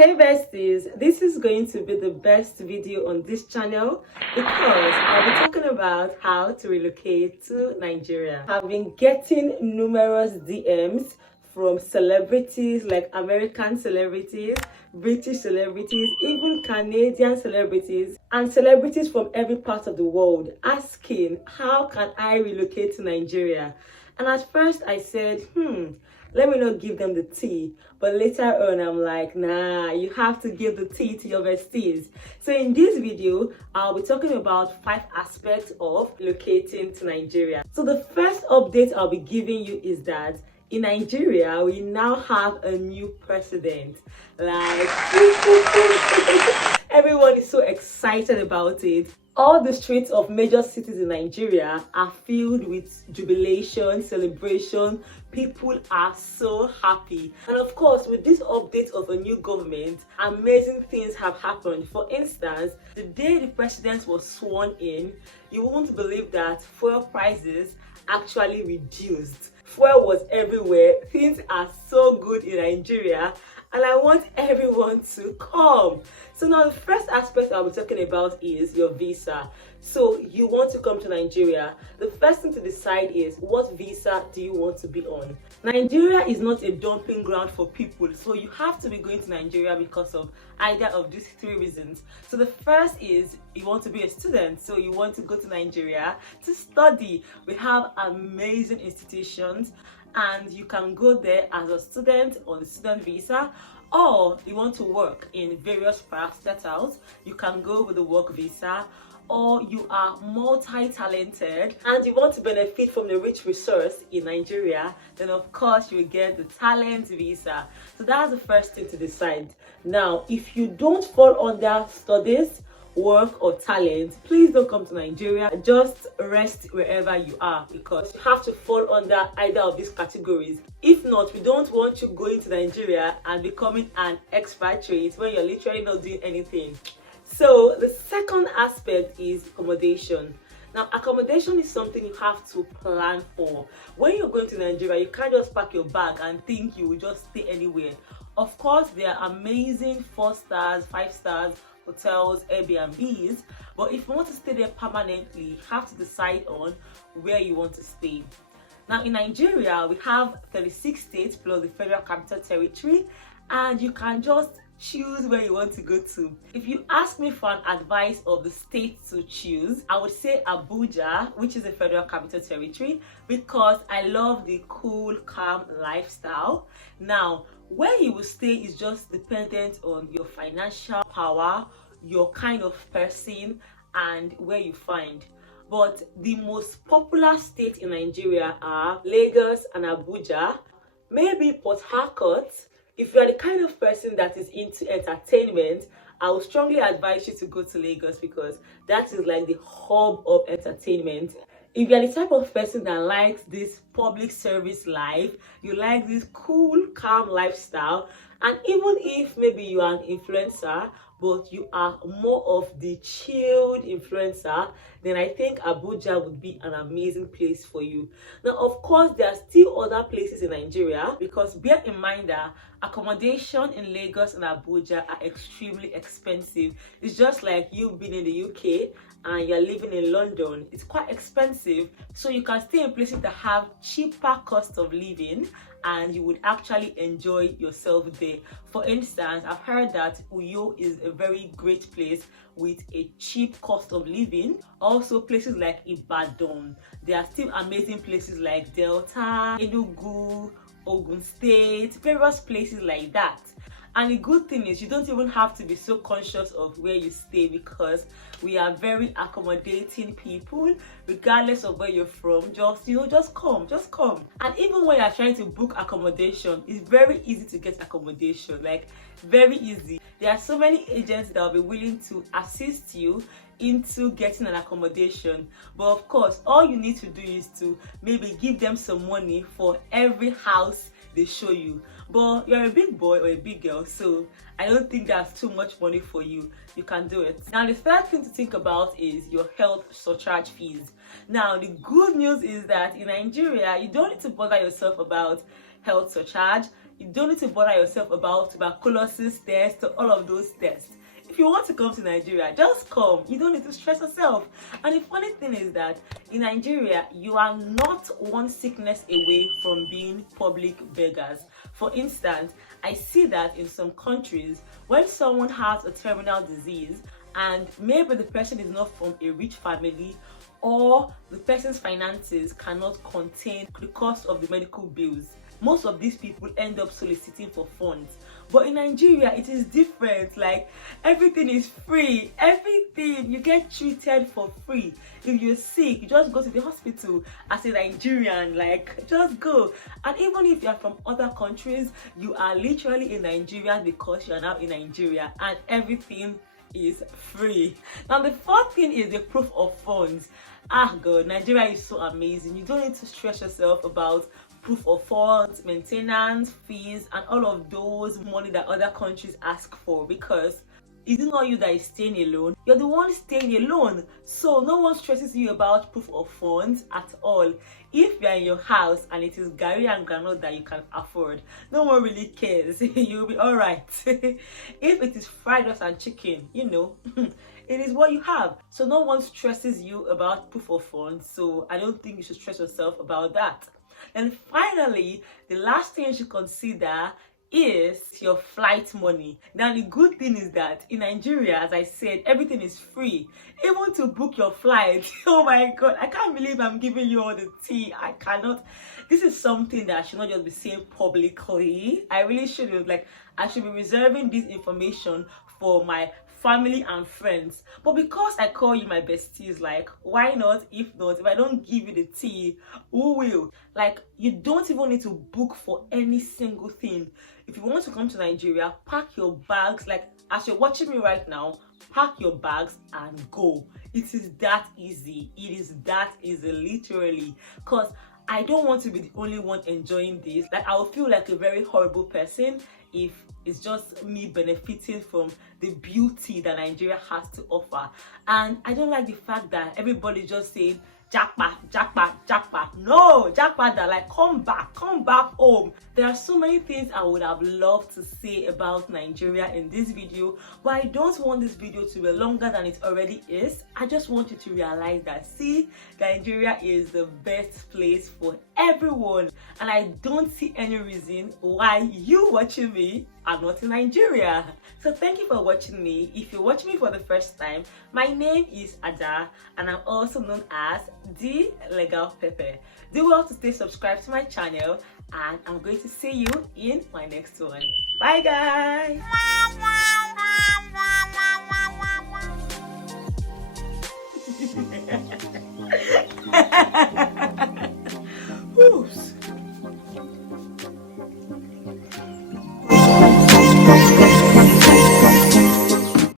Hey besties, this is going to be the best video on this channel because I'll be talking about how to relocate to Nigeria. I've been getting numerous DMs from celebrities like American celebrities, British celebrities, even Canadian celebrities, and celebrities from every part of the world asking, how can I relocate to Nigeria? And at first I said, let me not give them the tea. But later on, I'm like, nah, you have to give the tea to your besties. So in this video, I'll be talking about 5 aspects of relocating to Nigeria. So the first update I'll be giving you is that in Nigeria, we now have a new president. Like, everyone is so excited about it. All the streets of major cities in Nigeria are filled with jubilation, celebration. People are so happy. And of course, with this update of a new government, amazing things have happened. For instance, the day the president was sworn in, you won't believe that fuel prices actually reduced. Fuel was everywhere. Things are so good in Nigeria. And I want everyone to come. So now the first aspect I'll be talking about is your visa. So you want to come to Nigeria. The first thing to decide is, what visa do you want to be on? Nigeria is not a dumping ground for people. So you have to be going to Nigeria because of either of these 3 reasons. So the first is you want to be a student. So you want to go to Nigeria to study. We have amazing institutions, and you can go there as a student on the student visa, or you want to work in various parastatals, you can go with the work visa, or you are multi-talented and you want to benefit from the rich resource in Nigeria, then of course you get the talent visa. So that's the first thing to decide. Now, if you don't fall under studies, work or talent, please don't come to Nigeria. Just rest wherever you are, because you have to fall under either of these categories. If not, we don't want you going to Nigeria and becoming an expatriate when you're literally not doing anything. So the second aspect is accommodation. Now, accommodation is something you have to plan for. When you're going to Nigeria, you can't just pack your bag and think you will just stay anywhere. Of course, there are amazing 4 stars, 5 stars hotels, Airbnbs, but if you want to stay there permanently, you have to decide on where you want to stay. Now in Nigeria, we have 36 states plus the Federal Capital Territory, and you can just choose where you want to go to. If you ask me for an advice of the state to choose, I would say Abuja, which is the Federal Capital Territory, because I love the cool, calm lifestyle. Now, where you will stay is just dependent on your financial power, your kind of person, and where you find. But the most popular states in Nigeria are Lagos and Abuja, maybe Port Harcourt. If you are the kind of person that is into entertainment, I would strongly advise you to go to Lagos, because that is like the hub of entertainment. If you're the type of person that likes this public service life, you like this cool, calm lifestyle, and even if maybe you are an influencer, but you are more of the chilled influencer, then I think Abuja would be an amazing place for you. Now, of course, there are still other places in Nigeria, because bear in mind that accommodation in Lagos and Abuja are extremely expensive. It's just like you being in the UK and you're living in London. It's quite expensive, so you can stay in places that have cheaper cost of living and you would actually enjoy yourself there. For instance, I've heard that Uyo is a very great place with a cheap cost of living. Also, places like Ibadan, there are still amazing places like Delta, Enugu, Ogun State, various places like that. And the good thing is, you don't even have to be so conscious of where you stay, because we are very accommodating people. Regardless of where you're from, just come. And even when you're trying to book accommodation, it's very easy to get accommodation, like very easy. There are so many agents that will be willing to assist you into getting an accommodation. But of course, all you need to do is to maybe give them some money for every house they show you. But you're a big boy or a big girl, so I don't think that's too much money for you. You can do it. Now, the third thing to think about is your health surcharge fees. Now, the good news is that in Nigeria, you don't need to bother yourself about health surcharge. You don't need to bother yourself about tuberculosis tests or all of those tests. If you want to come to Nigeria, just come. You don't need to stress yourself. And the funny thing is that in Nigeria, you are not one sickness away from being public beggars. For instance, I see that in some countries, when someone has a terminal disease and maybe the person is not from a rich family, or the person's finances cannot contain the cost of the medical bills, most of these people end up soliciting for funds. But in Nigeria, it is different. Like, everything is free. Everything, you get treated for free. If you're sick, you just go to the hospital as a Nigerian. Like, just go. And even if you're from other countries, you are literally a Nigerian because you're now in Nigeria, and everything is free. Now, the fourth thing is the proof of funds. Ah God, Nigeria is so amazing. You don't need to stress yourself about proof of funds, maintenance, fees, and all of those money that other countries ask for, because it's not you that is staying alone. You're the one staying alone. So no one stresses you about proof of funds at all. If you're in your house and it is Gary and granola that you can afford, no one really cares. You'll be all right. If it is fried rice and chicken, you know, it is what you have. So no one stresses you about proof of funds. So I don't think you should stress yourself about that. And finally, the last thing you should consider is your flight money. Now, the good thing is that in Nigeria, as I said, everything is free. Even to book your flight. Oh my God, I can't believe I'm giving you all the tea. I cannot. This is something that I should not just be saying publicly. I really should. Like, I should be reserving this information for my family and friends. But because I call you my besties, like, why not? If not, if I don't give you the tea, who will? Like, you don't even need to book for any single thing. If you want to come to Nigeria, pack your bags. Like, as you're watching me right now, pack your bags and go. It is that easy. It is that easy, literally. Because I don't want to be the only one enjoying this. Like, I will feel like a very horrible person if it's just me benefiting from the beauty that Nigeria has to offer. And I don't like the fact that everybody just saying Japa, Japa, Japa. No, Japa, that like come back home. There are so many things I would have loved to say about Nigeria in this video, but I don't want this video to be longer than it already is. I just want you to realize that, see, Nigeria is the best place for everyone, and I don't see any reason why you watching me are not in Nigeria. So thank you for watching me. If you're watching me for the first time, my name is Ada, and I'm also known as Thelegalpepper. Do well to stay subscribed to my channel, and I'm going to see you in my next one. Bye guys.